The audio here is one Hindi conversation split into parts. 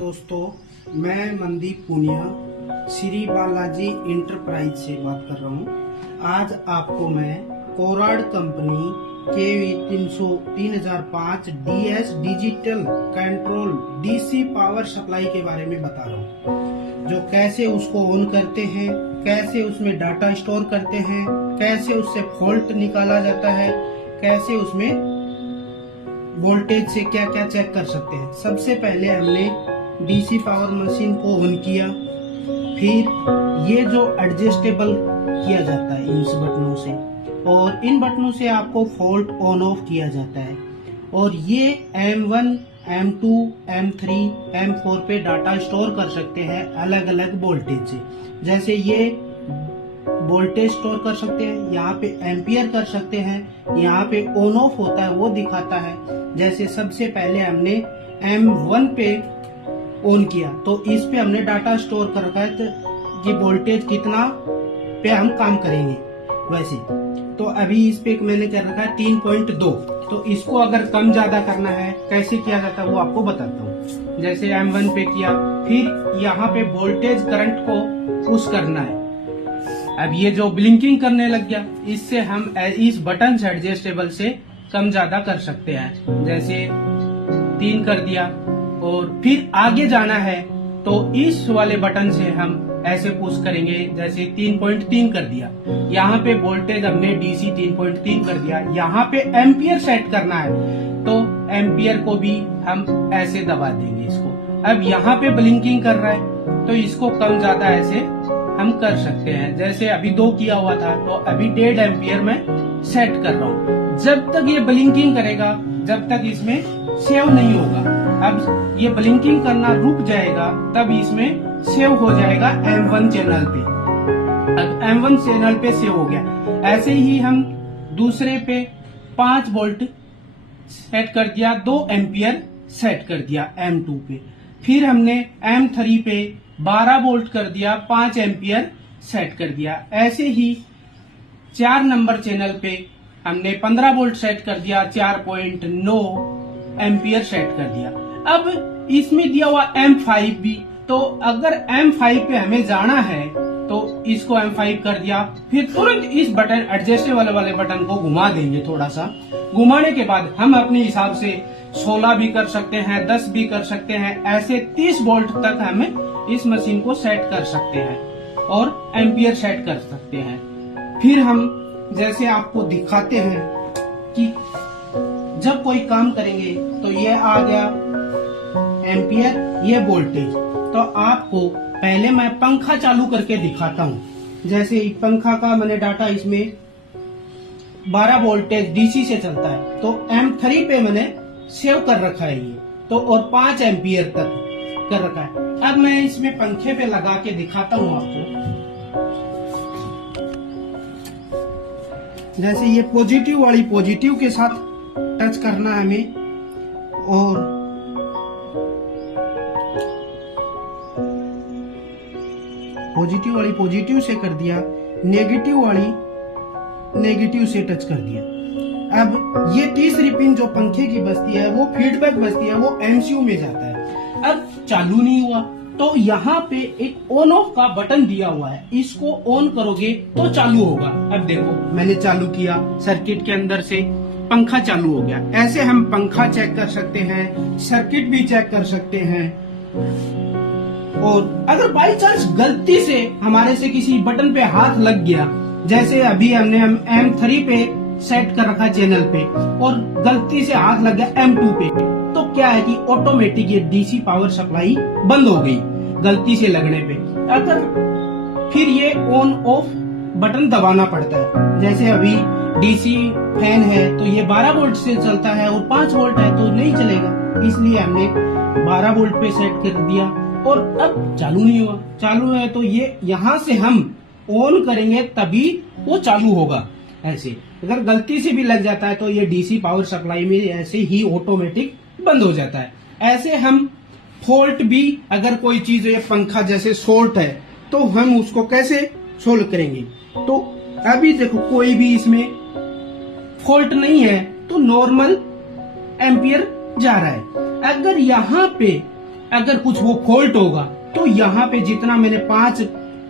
दोस्तों, मैं मनदीप पूनिया श्री बालाजी इंटरप्राइज से बात कर रहा हूँ। आज आपको मैं कोराड कंपनी केवी 3005 DS digital control DC power supply के बारे में बता रहा हूँ, जो कैसे उसको ऑन करते हैं, कैसे उसमें डाटा स्टोर करते हैं, कैसे उससे फॉल्ट निकाला जाता है, कैसे उसमें वोल्टेज से क्या क्या चेक कर सकते हैं। सबसे पहले हमने DC पावर मशीन को ऑन किया, फिर ये जो एडजस्टेबल किया जाता है इन बटनों से, और इन बटनों से आपको फॉल्ट ऑन ऑफ किया जाता है। और ये M1, M2, M3, M4 पे डाटा स्टोर कर सकते हैं अलग अलग वोल्टेज से। जैसे ये वोल्टेज स्टोर कर सकते हैं, यहाँ पे एम्पियर कर सकते हैं, यहाँ पे ऑन ऑफ होता है वो दिखाता है। जैसे सबसे पहले हमने M1 पे ऑन किया तो इस पे हमने डाटा स्टोर कर रखा है कि वोल्टेज कितना पे हम काम करेंगे। वैसे तो अभी इस पे मैंने कर रखा है 3.2। तो इसको अगर कम ज्यादा करना है कैसे किया जाता है वो आपको बताता हूँ। जैसे M1 पे किया, फिर यहाँ पे वोल्टेज करंट को पुश करना है। अब ये जो ब्लिंकिंग करने लग गया, इससे हम इस बटन से एडजस्टेबल से कम ज्यादा कर सकते हैं। जैसे 3 कर दिया, और फिर आगे जाना है तो इस वाले बटन से हम ऐसे पुश करेंगे। जैसे 3.3 कर दिया, यहाँ पे वोल्टेज हमने DC 3.3 कर दिया। यहाँ पे एम्पियर सेट करना है तो एम्पियर को भी हम ऐसे दबा देंगे इसको। अब यहाँ पे ब्लिंकिंग कर रहा है तो इसको कम ज्यादा ऐसे हम कर सकते हैं। जैसे अभी 2 किया हुआ था तो अभी 1.5 एम्पियर में सेट कर रहा हूँ। जब तक ये ब्लिंकिंग करेगा, जब तक इसमें सेव नहीं होगा। अब ये ब्लिंकिंग करना रुक जाएगा तब इसमें सेव हो जाएगा M1 चैनल पे। अब M1 चैनल पे सेव हो गया। ऐसे ही हम दूसरे पे 5 वोल्ट सेट कर दिया, 2 एम्पियर सेट कर दिया M2 पे। फिर हमने M3 पे 12 वोल्ट कर दिया, 5 एम्पियर सेट कर दिया। ऐसे ही 4 नंबर चैनल पे हमने 15 वोल्ट सेट कर दिया, 4.9 एम्पियर सेट कर दिया। अब इसमें दिया हुआ M5 भी, तो अगर M5 पे हमें जाना है तो इसको M5 कर दिया, फिर तुरंत इस बटन एडजस्टेबल वाले बटन को घुमा देंगे। थोड़ा सा घुमाने के बाद हम अपने हिसाब से 16 भी कर सकते हैं, 10 भी कर सकते हैं। ऐसे 30 वोल्ट तक हमें इस मशीन को सेट कर सकते हैं और एम्पियर सेट कर सकते हैं। फिर हम जैसे आपको दिखाते हैं कि जब कोई काम करेंगे तो ये आ गया एम्पियर, ये वोल्टेज। तो आपको पहले मैं पंखा चालू करके दिखाता हूँ। जैसे पंखा का मैंने डाटा इसमें 12 वोल्टेज DC से चलता है तो M3 पे मैंने सेव कर रखा है ये तो, और 5 एम्पियर तक कर रखा है। अब मैं इसमें पंखे पे लगा के दिखाता हूँ आपको। जैसे ये पॉजिटिव वाली पॉजिटिव के साथ टच करना है हमें, और पॉजिटिव वाली पॉजिटिव से कर दिया, नेगेटिव वाली नेगेटिव से टच कर दिया। अब ये तीसरी पिन जो पंखे की बजती है वो फीडबैक बजती है, वो MCU में जाता है। अब चालू नहीं हुआ तो यहाँ पे एक ऑन ऑफ का बटन दिया हुआ है, इसको ऑन करोगे तो चालू होगा। अब देखो मैंने चालू किया, सर्किट के अंदर से पंखा चालू हो गया। ऐसे हम पंखा चेक कर सकते हैं, सर्किट भी चेक कर सकते हैं। और अगर बाई चांस गलती से हमारे से किसी बटन पे हाथ लग गया, जैसे अभी हम M3 पे सेट कर रखा चैनल पे और गलती से हाथ लग गया M2 पे, तो क्या है कि ऑटोमेटिक ये DC पावर सप्लाई बंद हो गई गलती से लगने पे। अगर फिर ये ऑन ऑफ बटन दबाना पड़ता है। जैसे अभी DC फैन है तो ये 12 वोल्ट से चलता है और 5 वोल्ट है तो नहीं चलेगा, इसलिए हमने 12 वोल्ट पे सेट कर दिया और अब चालू नहीं हुआ। चालू है तो ये यहाँ से हम ऑन करेंगे तभी वो चालू होगा। ऐसे अगर गलती से भी लग जाता है तो ये DC पावर सप्लाई में ऐसे ही ऑटोमेटिक बंद हो जाता है। ऐसे हम फॉल्ट भी, अगर कोई चीज ये पंखा जैसे शॉर्ट है तो हम उसको कैसे सोल्व करेंगे। तो अभी देखो कोई भी इसमें फॉल्ट नहीं है तो नॉर्मल एम्पियर जा रहा है। अगर यहाँ पे अगर कुछ वो फॉल्ट होगा तो यहाँ पे जितना मैंने 5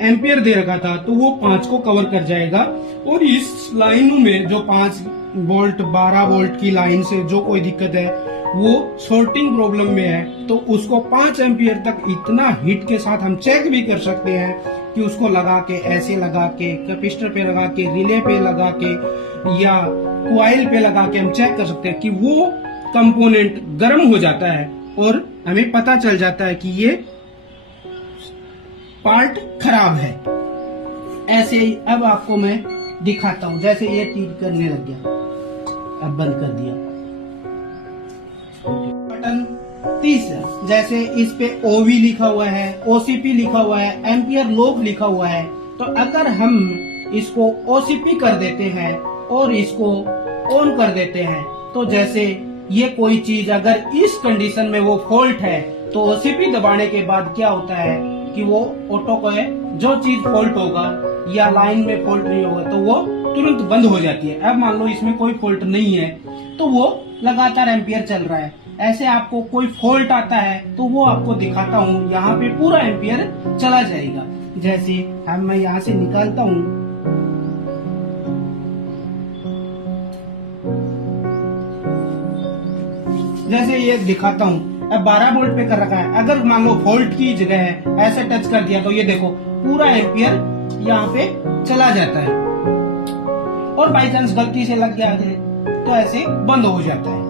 एम्पियर दे रखा था तो वो 5 को कवर कर जाएगा। और इस लाइनों में जो 5 वोल्ट 12 वोल्ट की लाइन से जो कोई दिक्कत है वो शॉर्टिंग प्रॉब्लम में है तो उसको 5 एम्पियर तक इतना हीट के साथ हम चेक भी कर सकते हैं कि उसको लगा के, ऐसे लगा के, कैपेसिटर पे लगा के, रिले पे लगा के या कॉइल पे लगा के हम चेक कर सकते हैं कि वो कंपोनेंट गर्म हो जाता है और हमें पता चल जाता है कि ये पार्ट खराब है। ऐसे ही अब आपको मैं दिखाता हूं। जैसे ये टीट करने लग गया, अब बंद कर दिया। बटन तीसरा, जैसे इस पे ओवी लिखा हुआ है, ओसीपी लिखा हुआ है, एम्पियर लॉक लिखा हुआ है, तो अगर हम इसको ओसीपी कर देते हैं और इसको ऑन कर देते हैं तो जैसे ये कोई चीज अगर इस कंडीशन में वो फॉल्ट है तो ओसीपी दबाने के बाद क्या होता है कि वो ऑटो को है जो चीज फॉल्ट होगा या लाइन में फॉल्ट नहीं होगा तो वो तुरंत बंद हो जाती है। अब मान लो इसमें कोई फॉल्ट नहीं है तो वो लगातार एम्पियर चल रहा है। ऐसे आपको कोई फॉल्ट आता है तो वो आपको दिखाता हूँ, यहाँ पे पूरा एम्पियर चला जाएगा। जैसे हम मैं यहाँ से निकालता हूँ, जैसे ये दिखाता हूँ, अब 12 वोल्ट पे कर रखा है। अगर मान लो फॉल्ट की जगह है, ऐसे टच कर दिया तो ये देखो पूरा एम्पियर यहाँ पे चला जाता है और बाई चांस गलती से लग गया तो ऐसे बंद हो जाता है।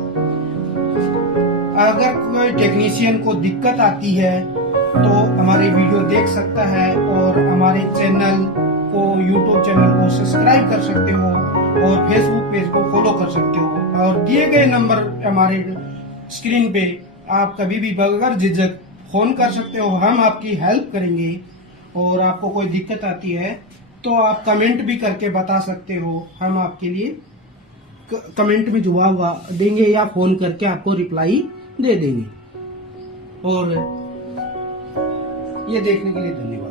अगर कोई टेक्नीशियन को दिक्कत आती है तो हमारे वीडियो देख सकता है और हमारे चैनल को, यूट्यूब चैनल को सब्सक्राइब कर सकते हो और फेसबुक पेज को फॉलो कर सकते हो। और दिए गए नंबर हमारे स्क्रीन पे आप कभी भी बगैर झिझक फोन कर सकते हो, हम आपकी हेल्प करेंगे। और आपको कोई दिक्कत आती है तो आप कमेंट भी करके बता सकते हो, हम आपके लिए कमेंट में जवाब देंगे या फोन करके आपको रिप्लाई दे देंगे। और ये देखने के लिए धन्यवाद।